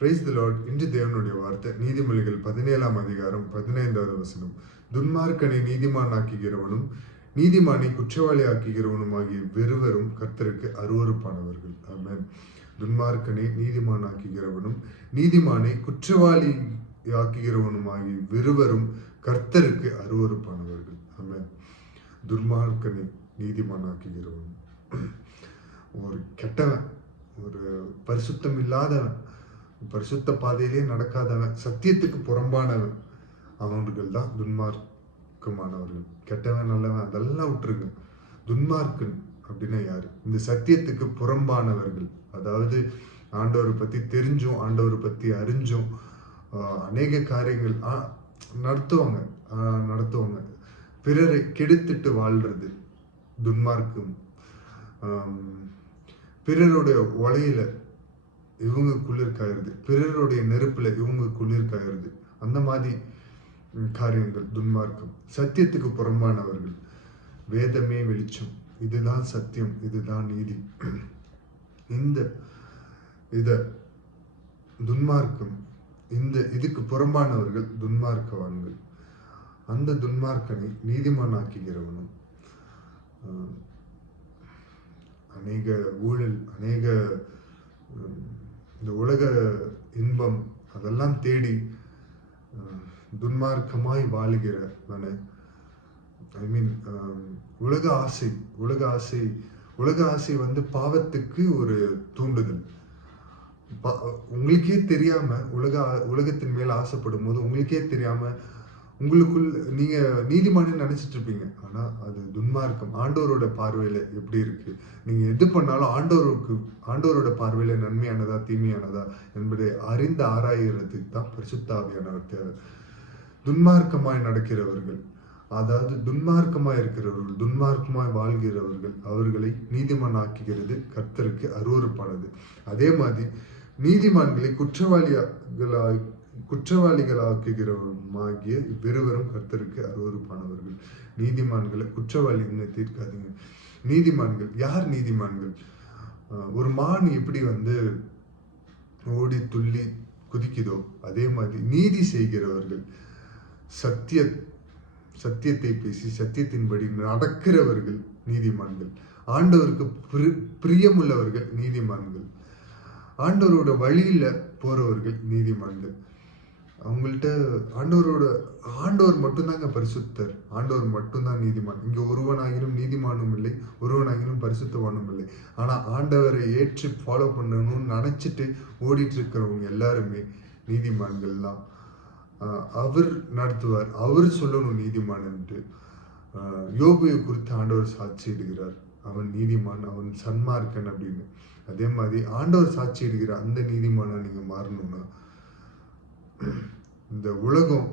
Praise the Lord. இன்று தேவனுடைய வார்த்தை நீதிமொழிகள் 17ஆம் அதிகாரம் 15வது வசனம். துன்மார்க்கனை நீதிமான் ஆக்குகிறவனும் நீதிமானை குற்றவாளி ஆக்குகிறவனும் ஆகிய வெறுவரும் கர்த்தருக்கு அருவருப்பானவர்கள். ஆமென். துன்மார்க்கனை நீதிமான் ஆக்குகிறவனும் நீதிமானை குற்றவாளி ஆக்குகிறவனும் ஆகிய வெறுவரும் கர்த்தருக்கு அருவருப்பானவர்கள். ஆமென். துன்மார்க்கனை நீதிமான் ஆக்குகிறவனும், ஒரு கெட்டவன், ஒரு பரிசுத்தம் இல்லாதவன், பரிசுத்த பாதையிலே நடக்காதவன், சத்தியத்துக்கு புறம்பானவன், அவர்கள் தான் துன்மார்க்கமானவர்கள். கெட்டவன் நல்லவன் அதெல்லாம் விட்டுருங்க. துன்மார்க்கன் அப்படின்னா யாரு? இந்த சத்தியத்துக்கு புறம்பானவர்கள். அதாவது ஆண்டவரை பத்தி தெரிஞ்சும் ஆண்டவரை பத்தி அறிஞ்சும் அநேக காரியங்கள் நடத்துவாங்க. பிறரை கெடுத்துட்டு வாழ்றது துன்மார்க்கம். பிறருடைய ஒலையில இவங்க குளிர் காயுறது, பிறருடைய நெருப்புல இவங்க குளிர் காயுறது, அந்த மாதிரி காரியங்கள் துன்மார்க்கம். சத்தியத்துக்கு புறம்பானவர்கள். வேதமே வெளிச்சம், இதுதான் சத்தியம், இதுதான் நீதி. இத துன்மார்க்கம், இதுக்கு புறம்பானவர்கள் துன்மார்க்கவான்கள். அந்த துன்மார்க்கனை நீதிமான் ஆக்குகிறவனும், அநேக ஊழல், அநேக இந்த உலக இன்பம் அதெல்லாம் தேடி துன்மார்க்கமாய் வாழுகிறவனை, உலக ஆசை வந்து பாவத்துக்கு ஒரு தூண்டுதல். உங்களுக்கே தெரியாம உலகத்தின் மேல ஆசைப்படும் போது உங்களுக்கே தெரியாம உங்களுக்குள் நீங்க நீதிமான்னு நினைச்சிட்டு இருப்பீங்க. ஆனா அது துன்மார்க்கம். ஆண்டவரோட பார்வையில எப்படி இருக்கு? நீங்க எது பண்ணாலும் ஆண்டவரோட பார்வையில நன்மையானதா தீமையானதா என்பதை அறிந்து ஆராயறதுக்கு தான் பரிசுத்த ஆவியானவர் தேவை. துன்மார்க்கமாய் நடக்கிறவர்கள், அதாவது துன்மார்க்கமாய் இருக்கிறவர்கள், துன்மார்க்கமாய் வாழ்கிறவர்கள், அவர்களை நீதிமான் ஆக்குகிறது கர்த்தருக்கு அருவருப்பானது. அதே மாதிரி நீதிமான்களை குற்றவாளிகளாக்குகிறவருமாகிய வெறுவரும் கர்த்தருக்கு அருவருப்பானவர்கள். நீதிமான்களை குற்றவாளின்னு தீர்க்காதீங்க. நீதிமான்கள் யார்? நீதிமான்கள் ஒரு மான் எப்படி வந்து ஓடி துள்ளி குதிக்குதோ அதே மாதிரி நீதி செய்கிறவர்கள், சத்தியத்தை பேசி சத்தியத்தின்படி நடக்கிறவர்கள் நீதிமான்கள். ஆண்டவருக்கு பிரியமுள்ளவர்கள் நீதிமான்கள். ஆண்டவரோட வழியில போறவர்கள் நீதிமான்கள். அவங்கள்ட்ட ஆண்டவர் மட்டும்தாங்க பரிசுத்தர், ஆண்டவர் மட்டும்தான் நீதிமான். இங்க ஒருவனாகிலும் நீதிமானும் இல்லை, ஒருவனாகிலும் பரிசுத்தவானும் இல்லை. ஆனா ஆண்டவரை ஏற்று ஃபாலோ பண்ணணும்னு நினைச்சிட்டு ஓடிட்டு இருக்கிறவங்க எல்லாருமே நீதிமான்கள் தான். அவர் நடத்துவார், அவர் சொல்லணும் நீதிமான் என்று. யோபுவை குறித்து ஆண்டவர் சாட்சியிடுகிறார், அவன் நீதிமான், அவன் சன்மார்க்கன் அப்படின்னு. அதே மாதிரி ஆண்டவர் சாட்சியிடுகிற அந்த நீதிமானா நீங்க மாறணும்னா, இந்த உலகம்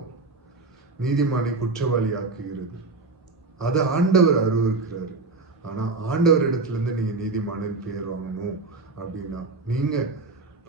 நீதிமானை குற்றவாளி ஆக்குகிறது, அதை ஆண்டவர் அருவருக்கிறாரு. ஆனா ஆண்டவர் இடத்துல இருந்து நீங்க நீதிமானின் பெயர் வாங்கணும் அப்படின்னா நீங்க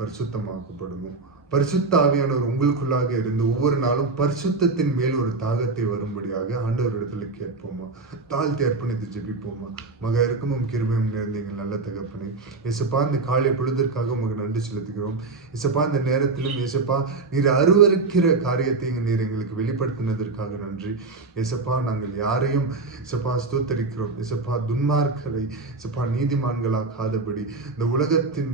பரிசுத்தமாக்கப்படணும். பரிசுத்த ஆவியானவர் உங்களுக்குள்ளாக இருந்து ஒவ்வொரு நாளும் பரிசுத்தத்தின் மேல் ஒரு தாகத்தை வரும்படியாக ஆண்டவர் இடத்துல கேட்போமா, தாழ்த்தி அர்ப்பணித்து ஜெபிப்போமா. மக இறக்கமும் கிருபையும் நிறைந்தீங்க நல்ல தகப்பனே. இயேசுப்பா, இந்த காலை பொழுதற்காக உங்களுக்கு நன்றி செலுத்துகிறோம். இயேசுப்பா, இந்த நேரத்திலும் இயேசுப்பா நீர் அருவருக்கிற காரியத்தை நீர் எங்களுக்கு வெளிப்படுத்தினதற்காக நன்றி. இயேசுப்பா, நாங்கள் யாரையும் இயேசுப்பா ஸ்தோத்தரிக்கிறோம். இயேசுப்பா, துன்மார்க்கரை இயேசுப்பா நீதிமான்களாக்காதபடி இந்த உலகத்தின்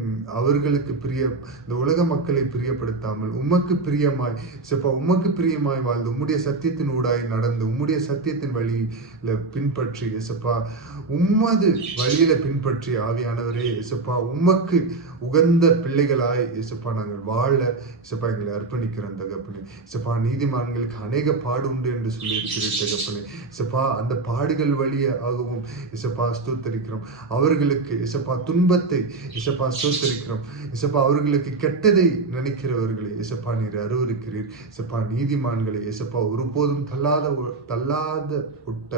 இந்த உலக மக்களை பிரியப்படுத்தாமல் உமக்கு பிரியமாய் இயேசுப்பா, உமக்கு பிரியமாய் வாழ்ந்து உம்முடைய சத்தியத்தின் ஊடாய் நடந்து உம்முடைய சத்தியத்தின் வழியில பின்பற்றி இயேசுப்பா, உம்மது வழியில பின்பற்றி ஆவியானவரே இயேசுப்பா, உமக்கு உகந்த பிள்ளைகளாய் இயேசுப்பா நாங்கள் வாழ இயேசுப்பா எங்களை அர்ப்பணிக்கிறோம் தகப்பனே. இயேசுப்பா, நீதிமான்களுக்கு அநேக பாடு உண்டு என்று சொல்லி இருக்கிறீர் தகப்பனே. இயேசுப்பா, அந்த பாடுகள் வழியாகவும் இயேசுப்பா ஸ்தோத்தரிக்கிறோம். அவர்களுக்கு இயேசுப்பா துன்பத்தை இயேசுப்பா ஸ்தோத்தரிக்கிறோம். இயேசுப்பா, அவர்களுக்கு கெட்டதை நினைக்கிறவர்களை இயேசுப்பா நீர் அருவருக்கிறீர். இயேசுப்பா, நீதிமான்களை இயேசுப்பா ஒருபோதும் தள்ளாத விட்ட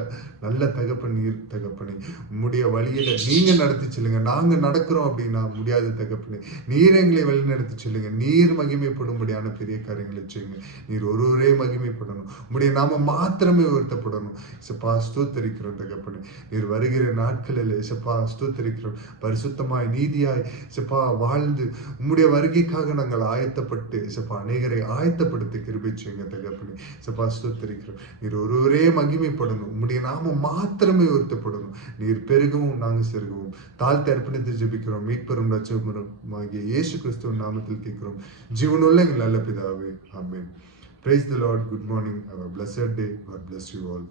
நல்ல தகப்பனீர் தகப்பனே. உம்முடைய வழியில நீங்க நடத்தி செல்லுங்க. நாங்க நடக்கிறோம் அப்படின்னா முடியாத தகப்பனே, நீர் எங்களை வழி நடத்தி செல்லுங்க. நீர் மகிமைப்படும்படியான பெரிய காரியங்களை செய்யுங்க. நீர் ஒருவரே மகிமைப்படணும், உம்முடைய நாம மாத்திரமே உயர்த்தப்படணும். இயேசுப்பா ஸ்தோத்தரிக்கிறோம் தகப்பனே. நீர் வருகிற நாட்களில் இயேசுப்பா ஸ்தோத்தரிக்கிறோம். பரிசுத்தமாய் நீதியாய் இயேசுப்பா வாழ்ந்து உம்முடைய வருகைக்காக நாங்கள் ஆயத்தப்பட்டு சப்பா அநேகரை ஆயத்தப்படுத்த கிருபை செய்யுங்க தகப்பனே. சப்பா ஸ்தோத்திரிக்கிறோம். நீர் ஒருவரே மகிமைப்படணும், உம்முடைய நாமம் மாத்திரமே உயர்த்தப்படணும். நீர் பெருகவும் நாங்கள் செருகவும் தாழ்த்தி அர்ப்பணித்து ஜெபிக்கிறோம். மீட்பெரும் ரட்சகரும் ஆகிய இயேசு கிறிஸ்துவின் நாமத்தில் கேட்கிறோம் ஜீவனுள்ள எங்கள் நல்ல பிதாவே, ஆமென். Praise the Lord. Good morning. Have a blessed day. God bless you all.